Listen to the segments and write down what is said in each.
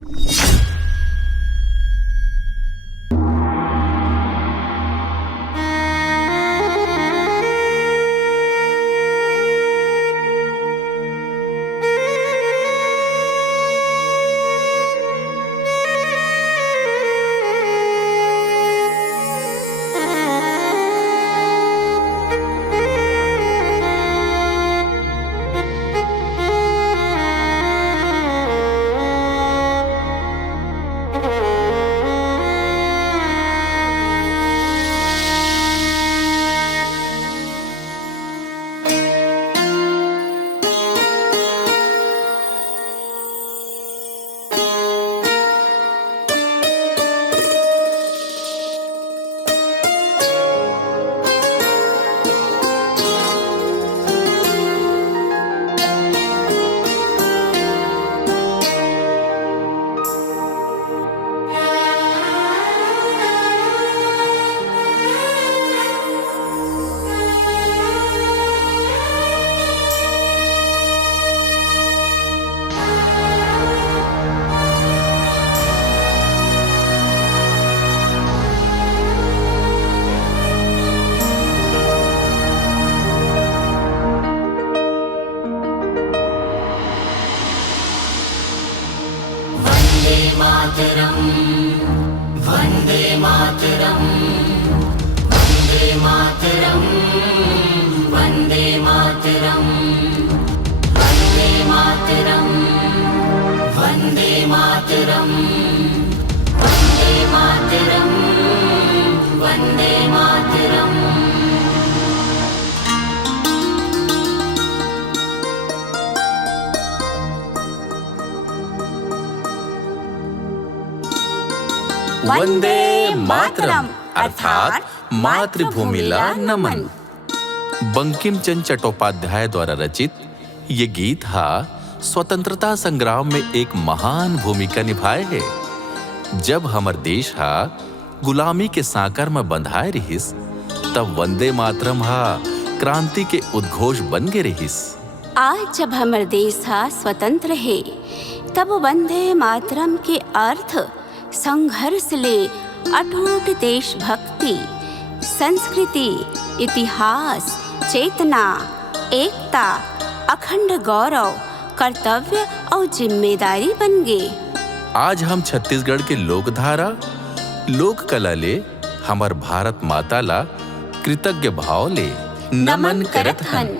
वन्दे मातरम् वन्दे मातरम् वन्दे मातरम् वन्दे मातरम् वन्दे मातरम् वन्दे मातरम् वन्दे मातरम्। वंदे मातरम अर्थात मातृभूमीला नमन। बंकिमचंद्र चट्टोपाध्याय द्वारा रचित ये गीत हा स्वतंत्रता संग्राम में एक महान भूमिका निभाए है। जब हमर देश हा गुलामी के सांकर में बंधाए रहिस तब वंदे मातरम हा क्रांति के उद्घोष बन गए रहिस। आज जब हमर देश हा स्वतंत्र है तब वंदे मातरम के अर्थ संघर्ष ले अटूट देशभक्ति, संस्कृति, इतिहास, चेतना, एकता, अखंड गौरव, कर्तव्य और जिम्मेदारी बन गए। आज हम छत्तीसगढ़ के लोकधारा लोक कला ले हमर भारत माता ला कृतज्ञ भाव ले नमन करत हन।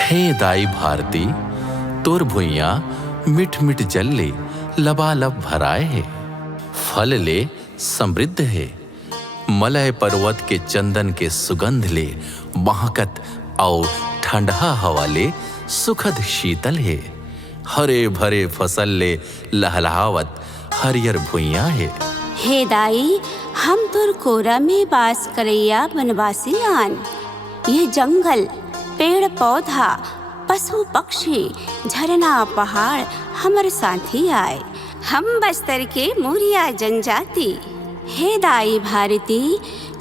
हे दाई भारती तोर भुइया मिठ मिठ जल ले लबालब भराए है। फल ले समृद्ध है, मलय पर्वत के चंदन के सुगंध ले महकत और ठंडा हवा ले सुखद शीतल है। हरे भरे फसल ले लहलहावत हरियर भुइया है। हे दाई हम तोर कोरा में बास करैया वनवासी आन। ये जंगल, पेड़ पौधा, पशु पक्षी, झरना पहाड़ हमर साथी आए। हम बस्तर के मोरिया जनजाति। हे दाई भारती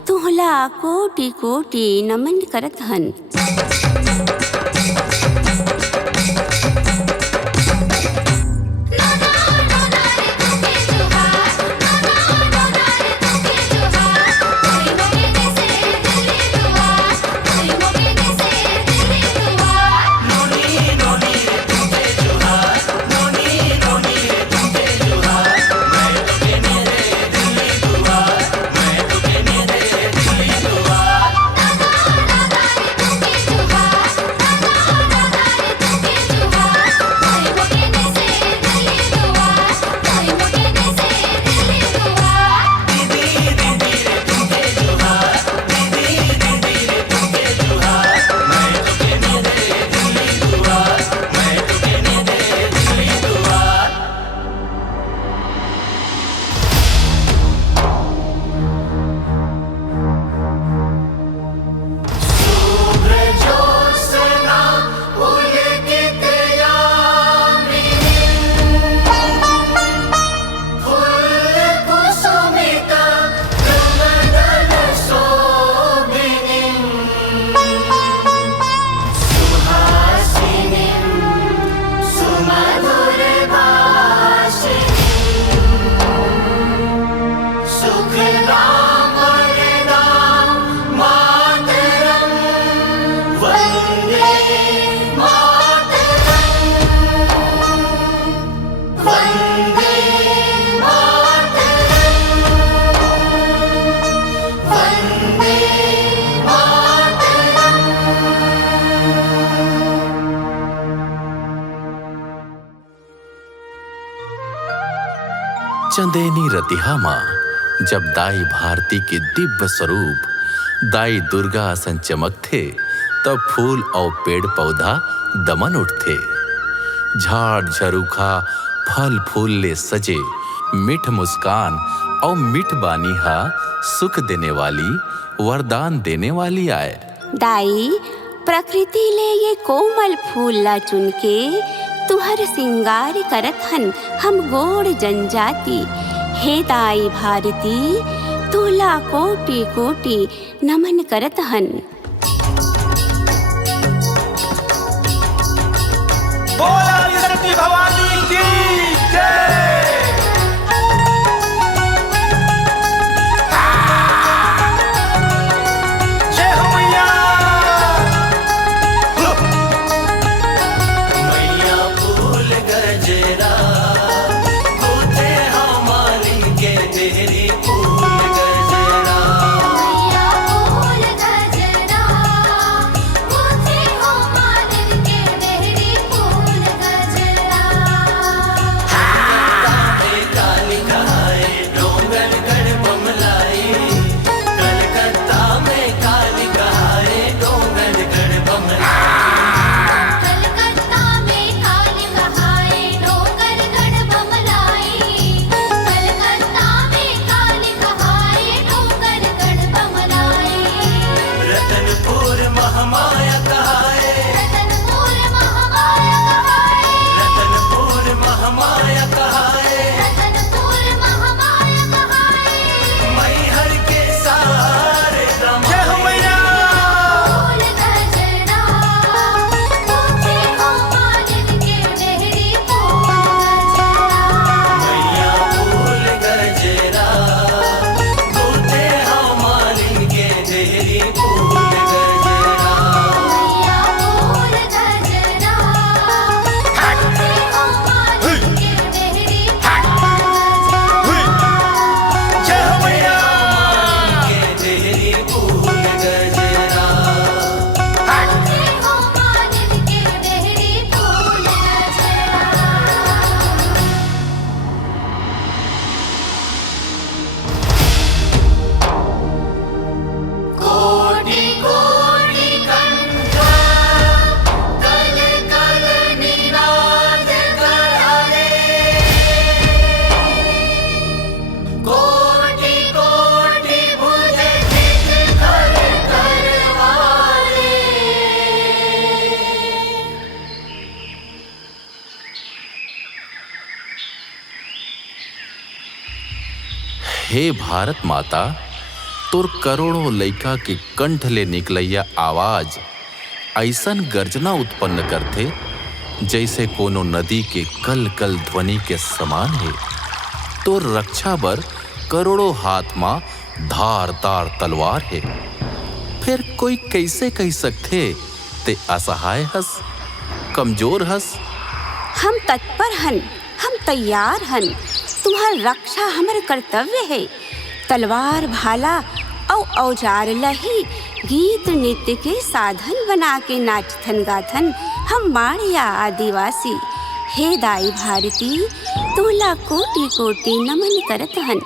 तुहला कोटि कोटि नमन करत हन। चंदेनी रतिहा माँ जब दाई भारती के दिव्य स्वरूप दाई दुर्गा आसन चमकते, तब फूल और पेड़ पौधा दमन उठते। झाड़ झरूखा फल फूल ले सजे, मीठ मुस्कान और मीठ बानी हा सुख देने वाली, वरदान देने वाली आए। दाई प्रकृति ले ये कोमल फूल ला चुन के तुहर सिंगार करत हन हम गोड़ जनजाति। हे दाई भारती तोला कोटि कोटि नमन करत हन। बोला सती भवानी की जय। जय हो मैया। मैया फूल गजरा होते हमारी के देहरी फूल गजरा। मैया फूल गजरा होते हो मालिन के देहरी फूल गजरा। काली कहाए डोंगर गढ़ बमलाई, कलकत्ता में काली कहाए डोंगर गढ़ बमलाई। कलकत्ता में काली कहाए डोंगर गढ़ बमलाई। कलकत्ता में काली कहाए डोंगर गढ़ बमलाई। रतनपुर महामाया कहाए, रतनपुर महामाया कहाए। रतनपुर महामाया कहाए। रतनपुर महामाया कहाए। मैहर के सारे दम। जय हो मैया। फूल गजरा होते हो मालिन के देहरी फूल गजरा। मैया फूल गजरा होते हमारी के देहरी फूल गजरा। मैया फूल गजरा होते हो मालिन के देहरी फूल गजरा। जय हो मैया। के देहरी फूल गजरा। होते हो मालिन के देहरी फूल गजरा। कोटि कोटि कंठा कल कल निनाद करारे। कोटि कोटि भुज चित कर करवाले। हे भारत माता, तोर करोड़ों लइका के कंठ ले निकलैया आवाज ऐसन गर्जना उत्पन्न करते जैसे कोनो नदी के कल कल ध्वनि के समान है। तोर रक्षा बर करोड़ों हाथ मां धारदार तलवार है। फिर कोई कैसे कह सकते ते असहाय हस, कमजोर हस। हम तत्पर हन, हम तैयार हन। तुम्हार रक्षा हमर कर्तव्य है। तलवार भाला और औजार लही गीत नृत्य के साधन बना के नाचथन गाथन हम माड़िया आदिवासी। हे दाई भारती तोला कोटि कोटि नमन करत हन।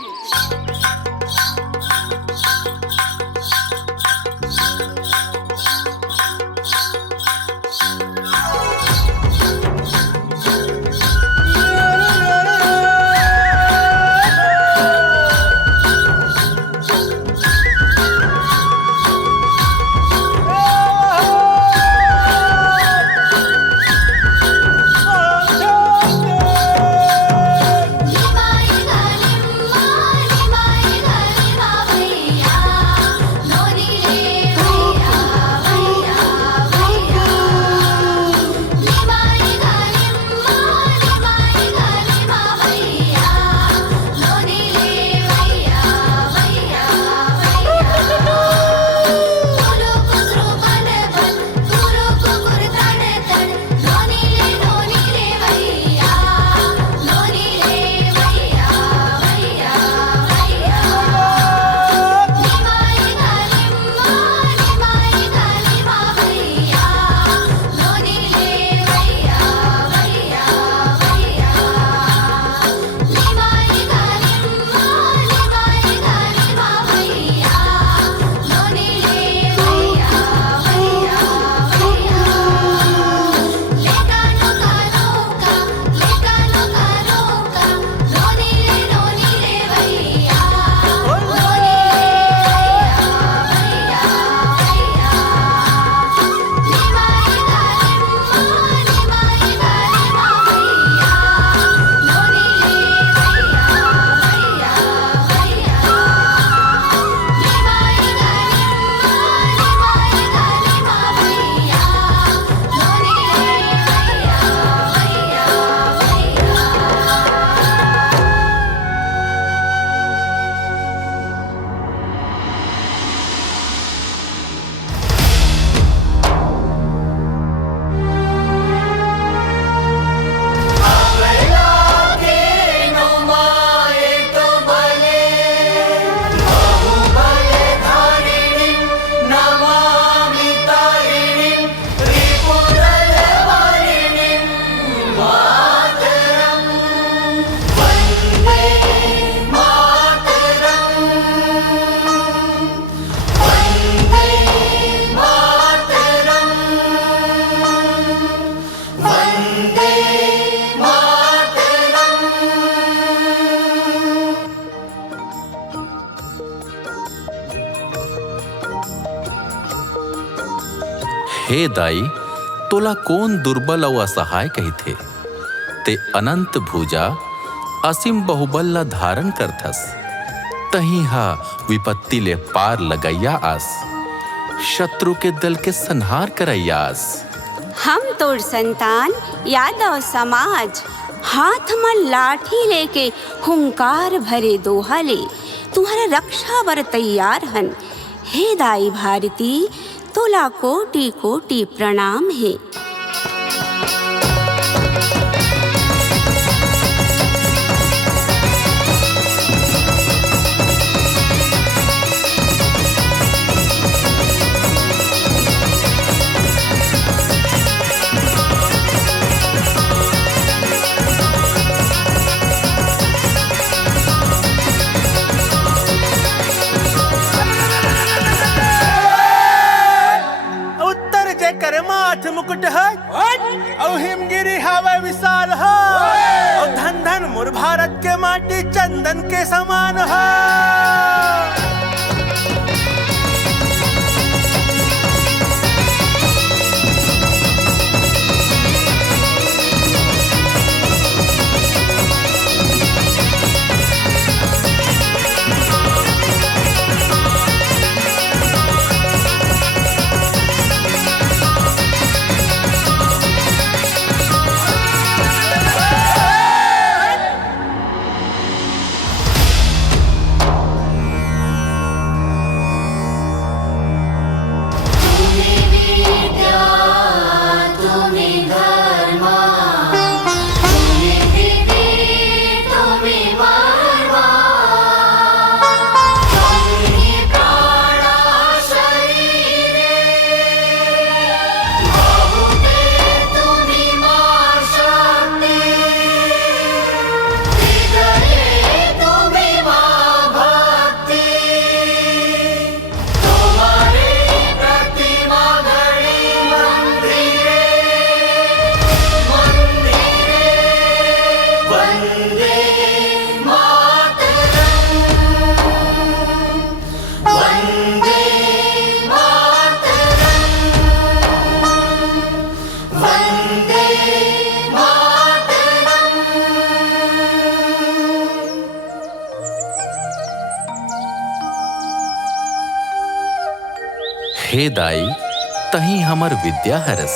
निमाई गालिम्मा हे दाई, तोला कौन दुर्बल और असहाय कही थे? ते अनंत भुजा असीम बहुबल ला धारण करथस। तही हा विपत्ति ले पार लगैया आस, शत्रु के दल के संहार करैया आस। हम तोर संतान यादव समाज, हाथ में लाठी लेके हुंकार भरे दोहा ले तुम्हारा रक्षा बर तैयार हन। हे दाई भारती, तोला कोटि कोटि प्रणाम है। माथ मुकुट है और हिमगिरी हवा विशाल है और धन धन मोर भारत के माटी चंदन के समान है। हे दाई, तही हमर विद्या हरस,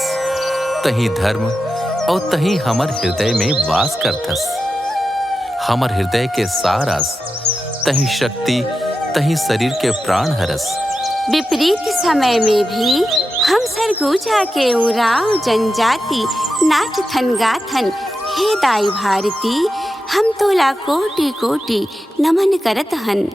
तही धर्म और तही हमर हृदय में वास करथस। हमर हृदय के सारस, तही शक्ति, तही शरीर के प्राण हरस। विपरीत समय में भी हम सरगुजा के उराव जनजाति नाचथन गाथन। हे दाई भारती, हम तोला कोटि कोटि नमन करत हन।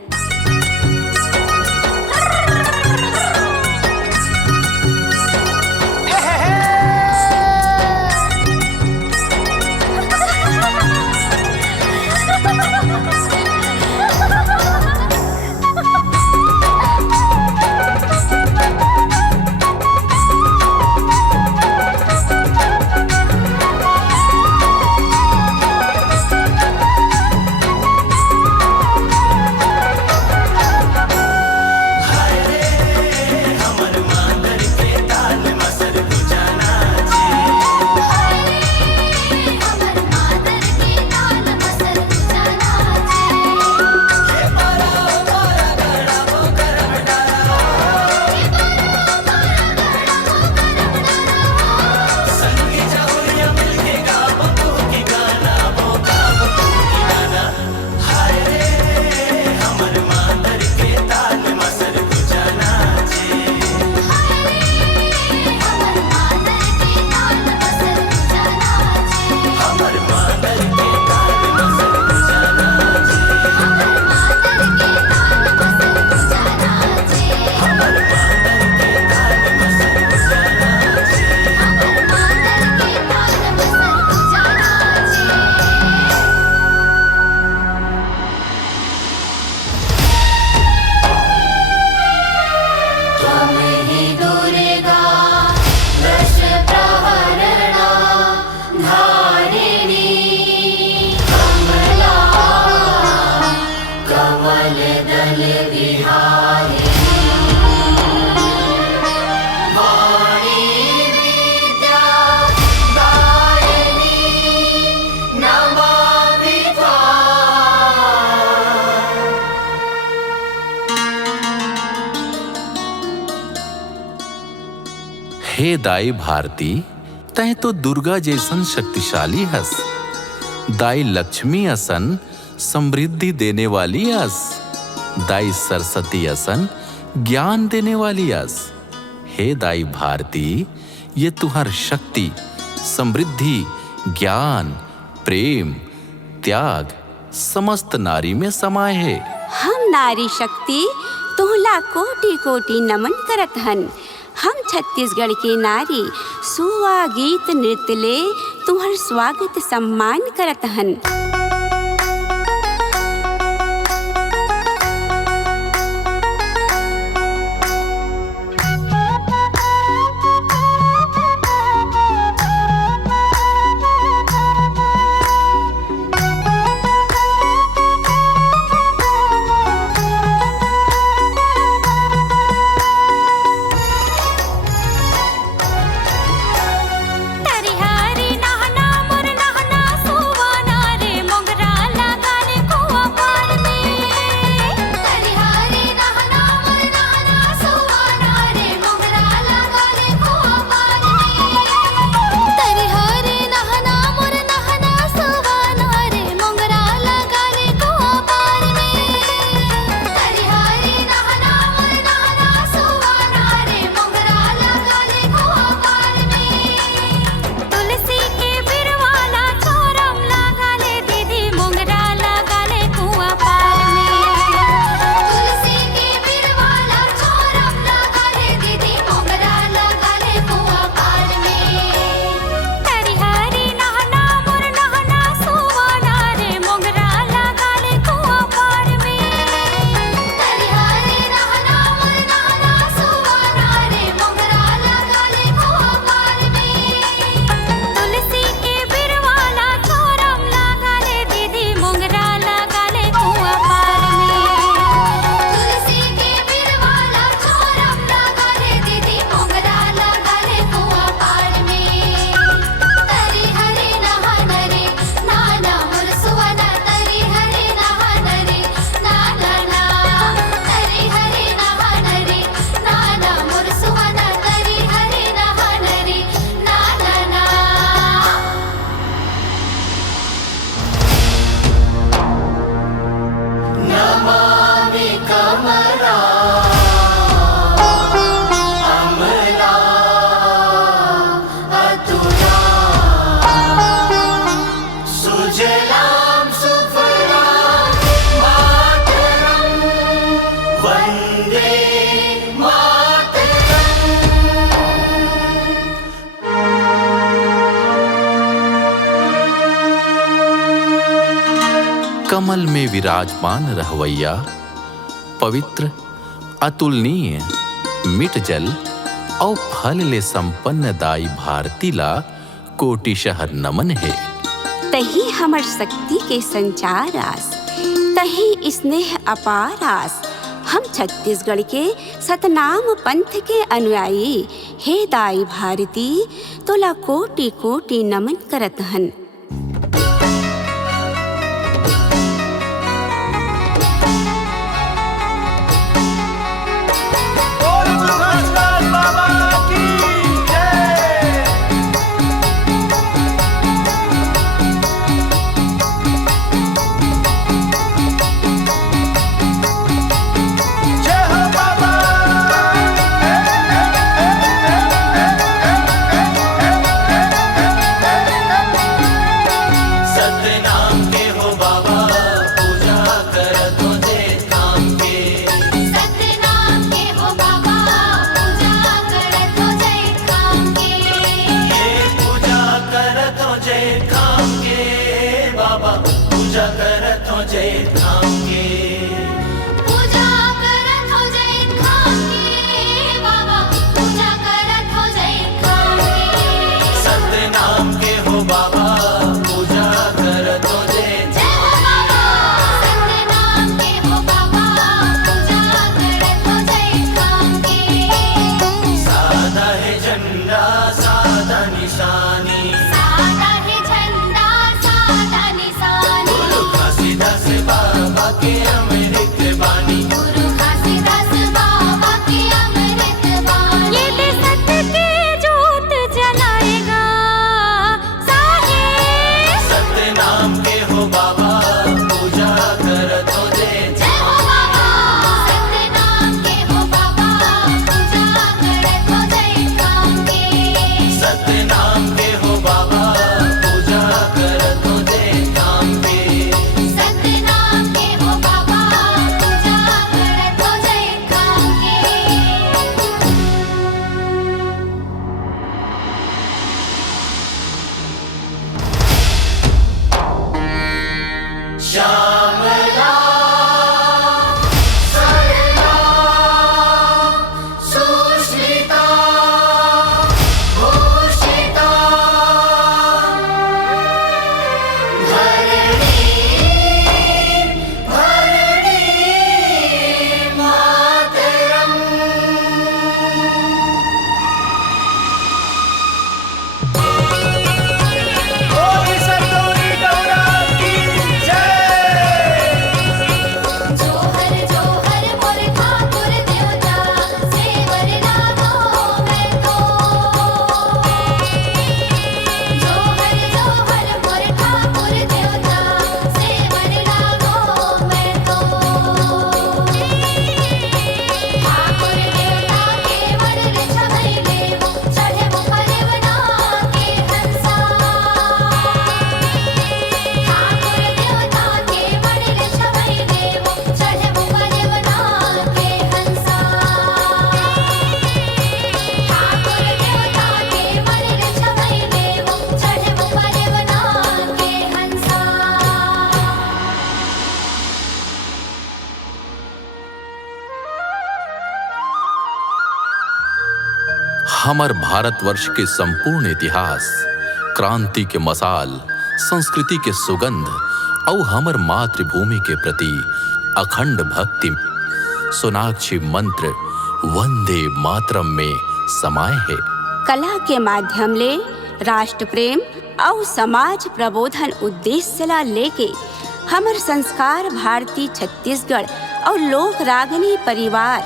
हे दाई भारती, तय तो दुर्गा जैसन शक्तिशाली हस, दाई लक्ष्मी असन समृद्धि देने वाली अस, दाई सरस्वती असन ज्ञान देने वाली अस। हे दाई भारती, ये तुहार शक्ति, समृद्धि, ज्ञान, प्रेम, त्याग समस्त नारी में समाये है। हम नारी शक्ति तुहला कोटि कोटि नमन करत हन। हम छत्तीसगढ़ के नारी सुआ गीत नृत्य ले तुम्हार स्वागत सम्मान करत हन। कमल में विराजमान रहवैया, पवित्र, अतुलनीय, मिट जल और फल ले संपन्न दाई भारती ला कोटिशह नमन है। तही हमर शक्ति के संचार आस, तही स्नेह अपार आस। हम छत्तीसगढ़ के सतनाम पंथ के अनुयायी हे दाई भारती तोला कोटि कोटि नमन करत हन। ये सत्य के जो हमर भारतवर्ष के संपूर्ण इतिहास, क्रांति के मसाल, संस्कृति के सुगंध और हमर मातृभूमि के प्रति अखंड भक्ति सोनाक्षी मंत्र वंदे मातरम में समाये है। कला के माध्यम ले राष्ट्र प्रेम और समाज प्रबोधन उद्देश्य ला लेके हमर संस्कार भारतीय छत्तीसगढ़ और लोक रागनी परिवार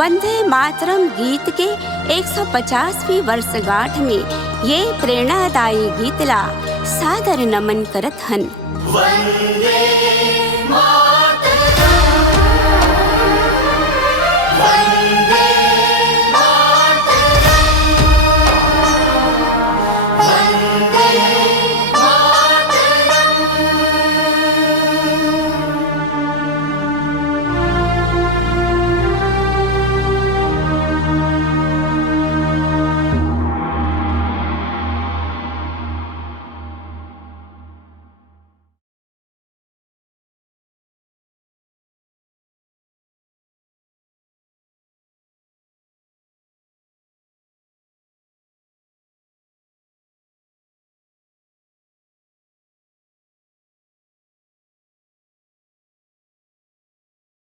वंदे मातरम गीत के 150वीं वर्षगांठ में ये प्रेरणादायी गीत ला सादर नमन करत हन। वंदे मातरम, वंदे